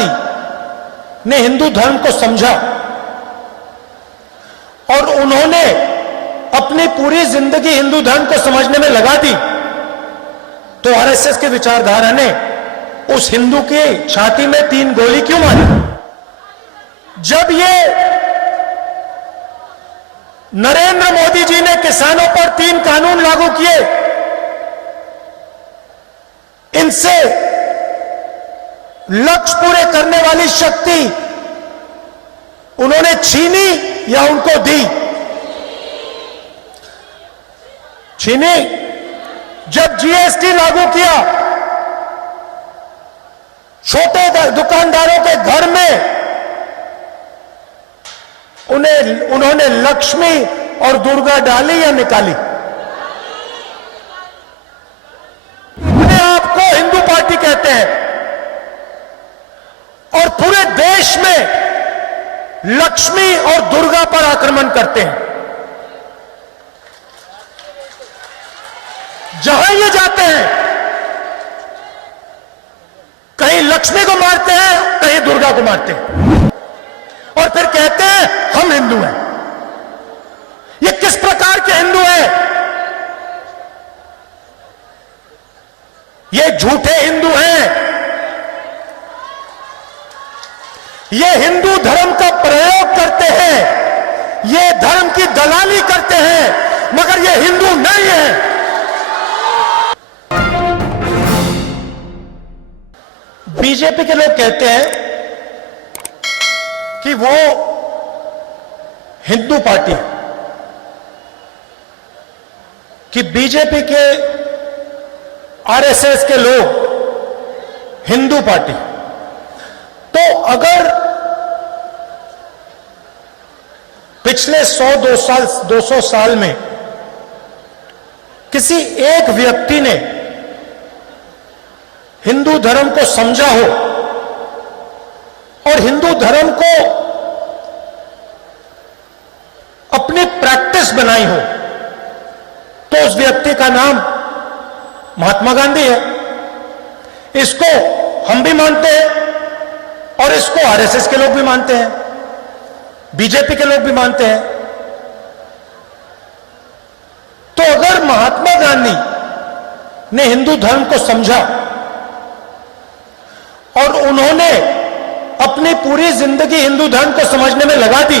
गांधी ने हिंदू धर्म को समझा और उन्होंने अपनी पूरी जिंदगी हिंदू धर्म को समझने में लगा दी, तो आरएसएस की विचारधारा ने उस हिंदू की छाती में 3 गोली क्यों मारी? जब ये नरेंद्र मोदी जी ने किसानों पर 3 कानून लागू किए, इनसे लक्ष्य पूरे करने वाली शक्ति उन्होंने छीनी या उनको दी? छीनी। जब जीएसटी लागू किया, छोटे दुकानदारों के घर में उन्होंने लक्ष्मी और दुर्गा डाली या निकाली? अपने आप को हिंदू पार्टी कहते हैं और पूरे देश में लक्ष्मी और दुर्गा पर आक्रमण करते हैं। जहां ये जाते हैं, कहीं लक्ष्मी को मारते हैं, कहीं दुर्गा को मारते हैं और फिर कहते हैं हम हिंदू हैं। ये किस प्रकार के हिंदू हैं? ये झूठे हिंदू हैं। ये हिंदू धर्म का प्रयोग करते हैं, ये धर्म की दलाली करते हैं, मगर ये हिंदू नहीं है। बीजेपी के लोग कहते हैं कि वो हिंदू पार्टी है, कि बीजेपी के आरएसएस के लोग हिंदू पार्टी। तो अगर पिछले 100-200 साल में किसी एक व्यक्ति ने हिंदू धर्म को समझा हो और हिंदू धर्म को अपनी प्रैक्टिस बनाई हो, तो उस व्यक्ति का नाम महात्मा गांधी है। इसको हम भी मानते हैं और इसको आरएसएस के लोग भी मानते हैं, बीजेपी के लोग भी मानते हैं। तो अगर महात्मा गांधी ने हिंदू धर्म को समझा और उन्होंने अपनी पूरी जिंदगी हिंदू धर्म को समझने में लगा दी,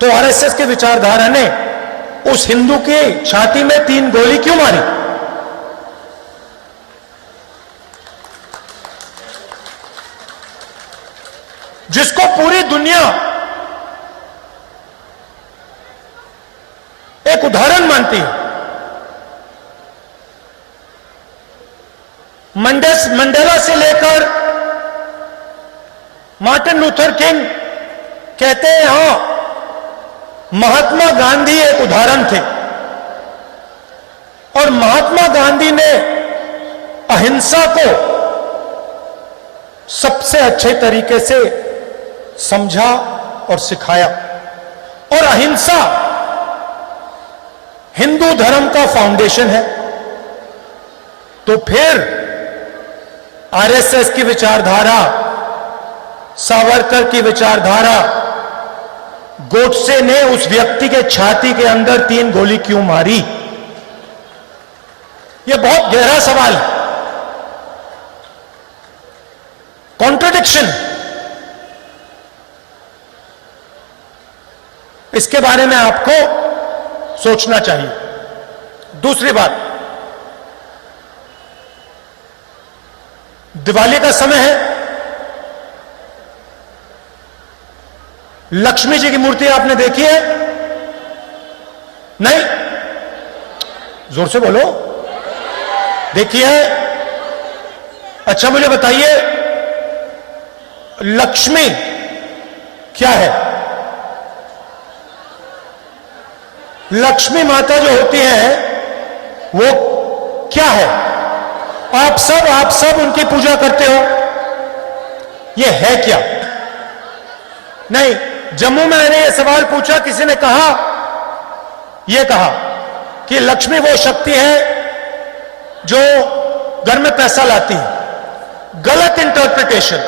तो आरएसएस की विचारधारा ने उस हिंदू की छाती में 3 गोली क्यों मारी? जिसको पूरी दुनिया एक उदाहरण मानती है। मंडेला से लेकर मार्टिन लूथर किंग कहते हैं हां, महात्मा गांधी एक उदाहरण थे और महात्मा गांधी ने अहिंसा को सबसे अच्छे तरीके से समझा और सिखाया। और अहिंसा हिंदू धर्म का फाउंडेशन है। तो फिर आरएसएस की विचारधारा, सावरकर की विचारधारा, गोडसे ने उस व्यक्ति के छाती के अंदर 3 गोली क्यों मारी? यह बहुत गहरा सवाल है। कॉन्ट्रडिक्शन, इसके बारे में आपको सोचना चाहिए। दूसरी बात, दिवाली का समय है, लक्ष्मी जी की मूर्ति आपने देखी है? नहीं? जोर से बोलो। देखी है? अच्छा, मुझे बताइए, लक्ष्मी क्या है? लक्ष्मी माता जो होती है वो क्या है? आप सब उनकी पूजा करते हो, ये है क्या? नहीं, जम्मू में मैंने ये सवाल पूछा, किसी ने कहा, ये कहा कि लक्ष्मी वो शक्ति है जो घर में पैसा लाती है। गलत इंटरप्रिटेशन।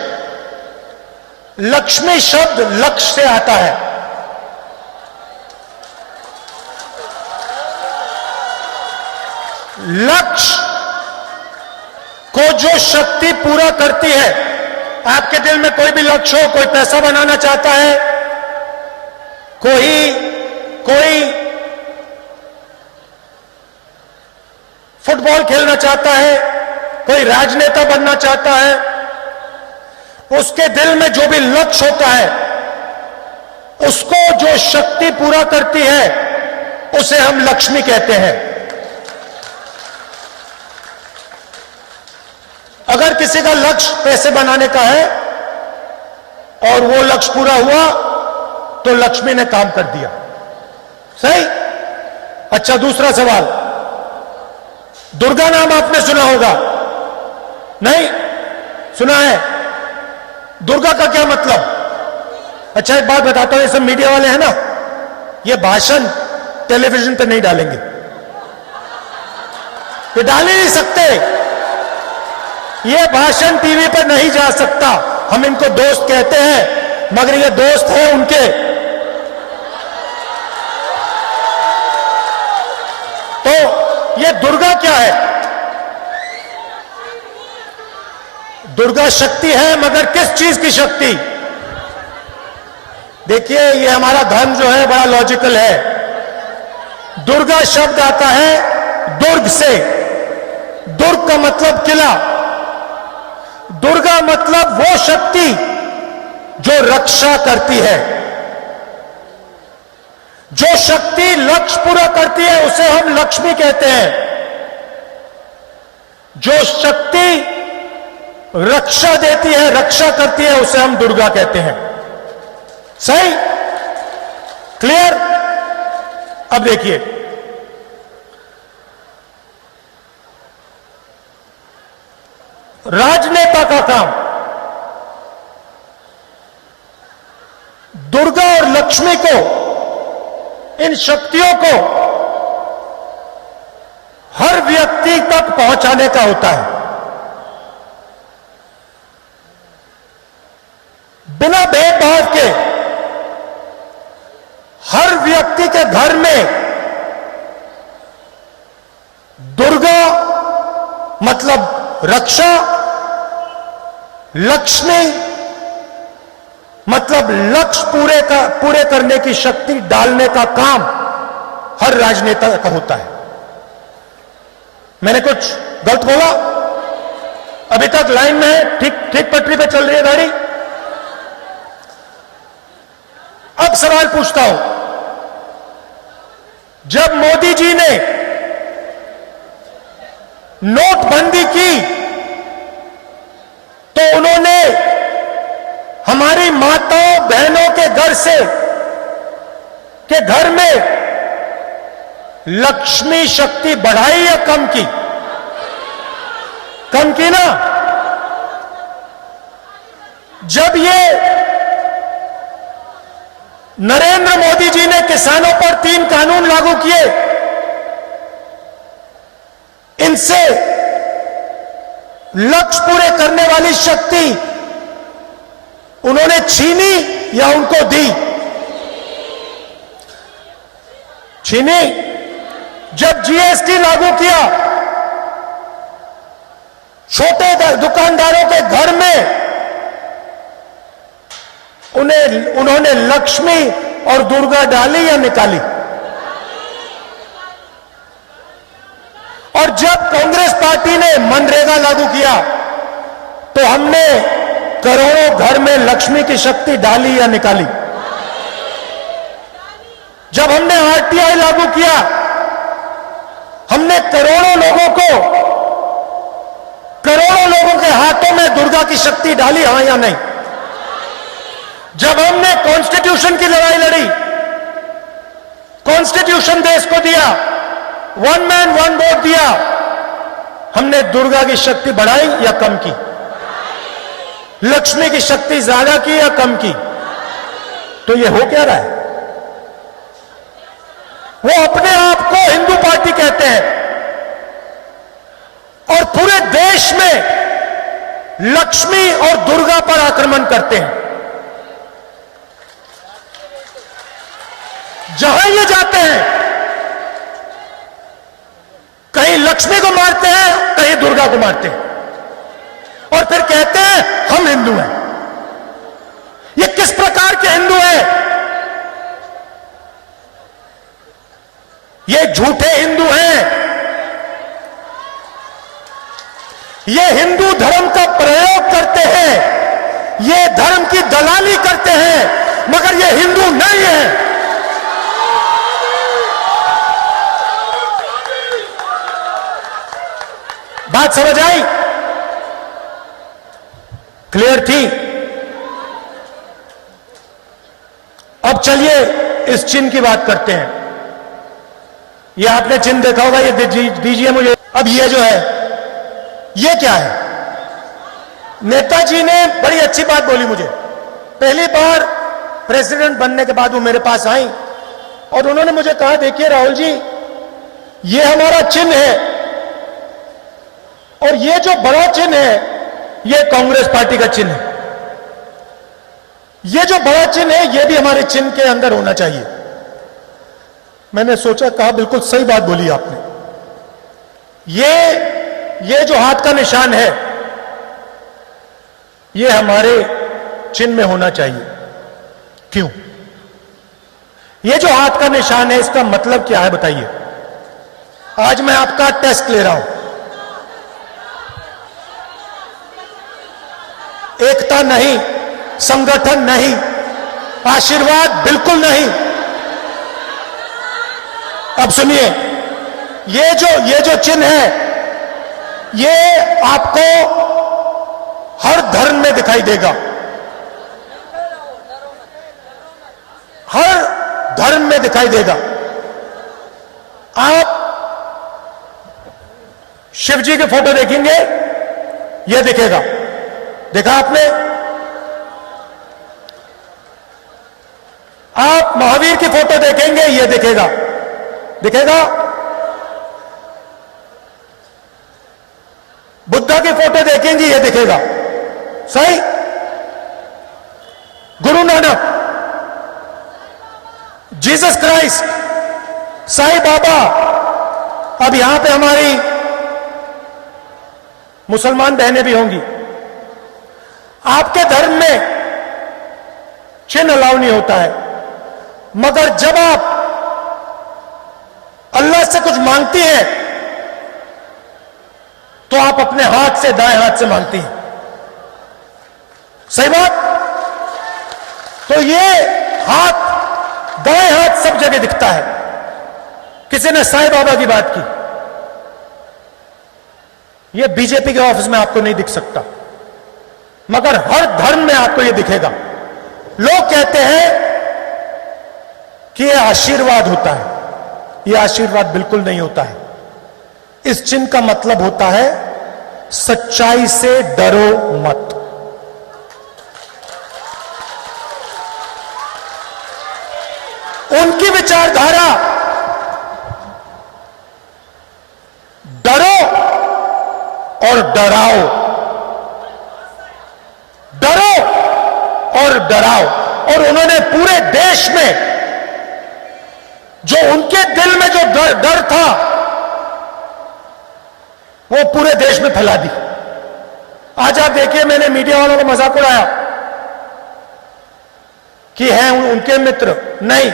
लक्ष्मी शब्द लक्ष्य से आता है। लक्ष्य को जो शक्ति पूरा करती है, आपके दिल में कोई भी लक्ष्य हो, कोई पैसा बनाना चाहता है, कोई फुटबॉल खेलना चाहता है, कोई राजनेता बनना चाहता है, उसके दिल में जो भी लक्ष्य होता है, उसको जो शक्ति पूरा करती है, उसे हम लक्ष्मी कहते हैं। अगर किसी का लक्ष्य पैसे बनाने का है और वो लक्ष्य पूरा हुआ तो लक्ष्मी ने काम कर दिया। सही? अच्छा, दूसरा सवाल, दुर्गा नाम आपने सुना होगा? नहीं सुना है? दुर्गा का क्या मतलब? अच्छा, एक बात बताता हूं, ये सब मीडिया वाले हैं ना, ये भाषण टेलीविजन पे नहीं डालेंगे, ये डाल ही नहीं सकते, ये भाषण टीवी पर नहीं जा सकता। हम इनको दोस्त कहते हैं, मगर ये दोस्त हैं उनके। तो ये दुर्गा क्या है? दुर्गा शक्ति है, मगर किस चीज की शक्ति? देखिए, ये हमारा धर्म जो है बड़ा लॉजिकल है। दुर्गा शब्द आता है दुर्ग से। दुर्ग का मतलब किला। दुर्गा मतलब वो शक्ति जो रक्षा करती है। जो शक्ति लक्ष्य पूरा करती है उसे हम लक्ष्मी कहते हैं। जो शक्ति रक्षा देती है, रक्षा करती है, उसे हम दुर्गा कहते हैं। सही? क्लियर? अब देखिए, राजनेता का काम दुर्गा और लक्ष्मी को, इन शक्तियों को हर व्यक्ति तक पहुंचाने का होता है। बिना भेदभाव के हर व्यक्ति के घर में दुर्गा मतलब रक्षा, लक्ष्मी मतलब लक्ष्य पूरे करने की शक्ति डालने का काम हर राजनेता का होता है। मैंने कुछ गलत बोला? अभी तक लाइन में है? ठीक पटरी पे चल रही है गाड़ी? अब सवाल पूछता हूं, जब मोदी जी ने नोटबंदी की तो उन्होंने हमारी माताओं बहनों के घर में लक्ष्मी शक्ति बढ़ाई या कम की? कम की ना? जब ये नरेंद्र मोदी जी ने किसानों पर 3 कानून लागू किए, इनसे लक्ष्य पूरे करने वाली शक्ति उन्होंने छीनी या उनको दी? छीनी। जब जीएसटी लागू किया, छोटे दुकानदारों के घर में उन्होंने लक्ष्मी और दुर्गा डाली या निकाली? और जब कांग्रेस पार्टी ने मनरेगा लागू किया तो हमने करोड़ों घर में लक्ष्मी की शक्ति डाली या निकाली? जब हमने आरटीआई लागू किया, हमने करोड़ों लोगों के हाथों में दुर्गा की शक्ति डाली, हां या नहीं? जब हमने कॉन्स्टिट्यूशन की लड़ाई लड़ी, कॉन्स्टिट्यूशन देश को दिया, 1 मैन 1 वोट दिया, हमने दुर्गा की शक्ति बढ़ाई या कम की? लक्ष्मी की शक्ति ज्यादा की या कम की? तो ये हो क्या रहा है? वो अपने आप को हिंदू पार्टी कहते हैं और पूरे देश में लक्ष्मी और दुर्गा पर आक्रमण करते हैं। जहां ये जाते हैं, कहीं लक्ष्मी को मारते हैं, कहीं दुर्गा को मारते हैं, और फिर कहते हैं हम हिंदू हैं। ये किस प्रकार के हिंदू हैं? ये झूठे हिंदू हैं। ये हिंदू धर्म का प्रयोग करते हैं, ये धर्म की दलाली करते हैं, मगर ये हिंदू नहीं है। बात समझ आई? क्लियर थी? अब चलिए इस चिन्ह की बात करते हैं। ये आपने चिन्ह देखा होगा, ये दीजिए मुझे। अब ये जो है, ये क्या है? नेताजी ने बड़ी अच्छी बात बोली मुझे। पहली बार प्रेसिडेंट बनने के बाद वो मेरे पास आई और उन्होंने मुझे कहा, देखिए राहुल जी, ये हमारा चिन्ह है, और ये जो बड़ा चिन्ह है, ये कांग्रेस पार्टी का चिन्ह है। ये जो बड़ा चिन्ह है, ये भी हमारे चिन्ह के अंदर होना चाहिए। मैंने सोचा, कहा बिल्कुल सही बात बोली आपने। ये जो हाथ का निशान है, ये हमारे चिन्ह में होना चाहिए। क्यों? ये जो हाथ का निशान है, इसका मतलब क्या है बताइए? आज मैं आपका टेस्ट ले रहा हूं। एकता नहीं, संगठन नहीं, आशीर्वाद बिल्कुल नहीं। अब सुनिए, ये जो चिन्ह है, ये आपको हर धर्म में दिखाई देगा। हर धर्म में दिखाई देगा। आप शिव जी के फोटो देखेंगे, यह दिखेगा। देखा आपने? आप महावीर की फोटो देखेंगे, यह दिखेगा। दिखेगा? बुद्धा की फोटो देखेंगे, यह दिखेगा। सही? Guru Nanak, Jesus Christ, Sai Baba. अब यहां पे हमारी मुसलमान बहनें भी होंगी। आपके धर्म में चिन्ह अलाउ नहीं होता है, मगर जब आप अल्लाह से कुछ मांगती हैं, तो आप अपने हाथ से, दाएं हाथ से मांगती हैं। सही बात? तो ये हाथ, दाएं हाथ सब जगह दिखता है। किसी ने साईं बाबा की बात की, ये बीजेपी के ऑफिस में आपको नहीं दिख सकता, मगर हर धर्म में आपको यह दिखेगा। लोग कहते हैं कि यह आशीर्वाद होता है। यह आशीर्वाद बिल्कुल नहीं होता है। इस चिन्ह का मतलब होता है, सच्चाई से डरो मत। उनकी विचारधारा, डरो और डराओ, डरो और डराओ। और उन्होंने पूरे देश में, जो उनके दिल में जो डर था, वो पूरे देश में फैला दी। आज आप देखिए, मैंने मीडिया वालों को मजाक उड़ाया कि हैं उनके मित्र। नहीं,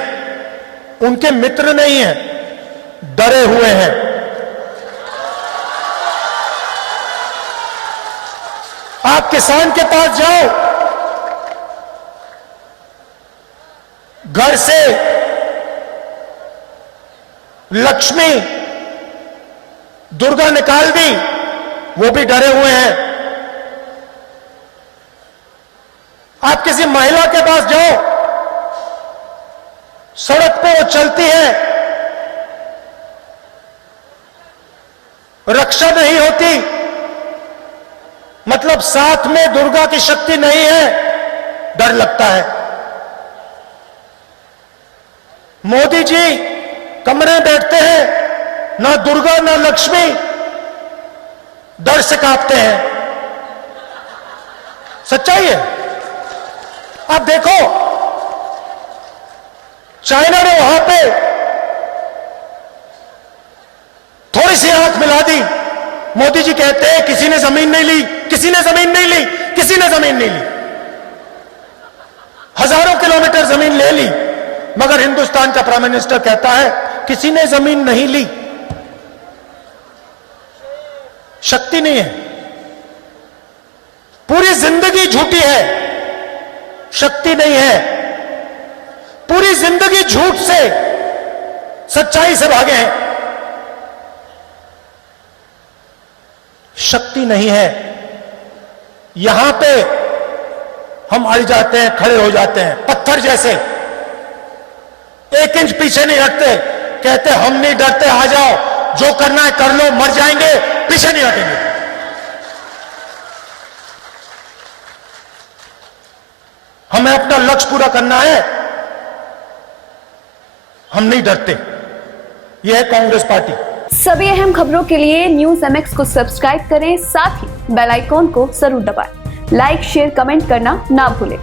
उनके मित्र नहीं हैं, डरे हुए हैं। आप किसान के पास जाओ, घर से लक्ष्मी, दुर्गा निकाल दी, वो भी डरे हुए हैं। आप किसी महिला के पास जाओ, सड़क पे वो चलती है, रक्षा नहीं होती, मतलब साथ में दुर्गा की शक्ति नहीं है, डर लगता है। मोदी जी कमरे में बैठते हैं, ना दुर्गा ना लक्ष्मी, डर से कांपते हैं। सच्चाई है। आप देखो, चाइना ने वहां पे थोड़ी सी आंख मिला दी। मोदी जी कहते हैं किसी ने जमीन नहीं ली, किसी ने जमीन नहीं ली, किसी ने जमीन नहीं ली। हजारों किलोमीटर जमीन ले ली, मगर हिंदुस्तान का प्राइम मिनिस्टर कहता है किसी ने जमीन नहीं ली। शक्ति नहीं है, पूरी जिंदगी झूठी है, शक्ति नहीं है। पूरी जिंदगी झूठ से, सच्चाई से भागे हैं, शक्ति नहीं है। यहां पे हम अड़ जाते हैं, खड़े हो जाते हैं पत्थर जैसे, 1 इंच पीछे नहीं हटते, कहते हम नहीं डरते, आ जाओ, जो करना है कर लो, मर जाएंगे, पीछे नहीं हटेंगे। हमें अपना लक्ष्य पूरा करना है, हम नहीं डरते। यह है कांग्रेस पार्टी। सभी अहम खबरों के लिए न्यूज़ MX को सब्सक्राइब करें, साथ ही बेल आइकॉन को जरूर दबाएं। लाइक, शेयर, कमेंट करना ना भूलें।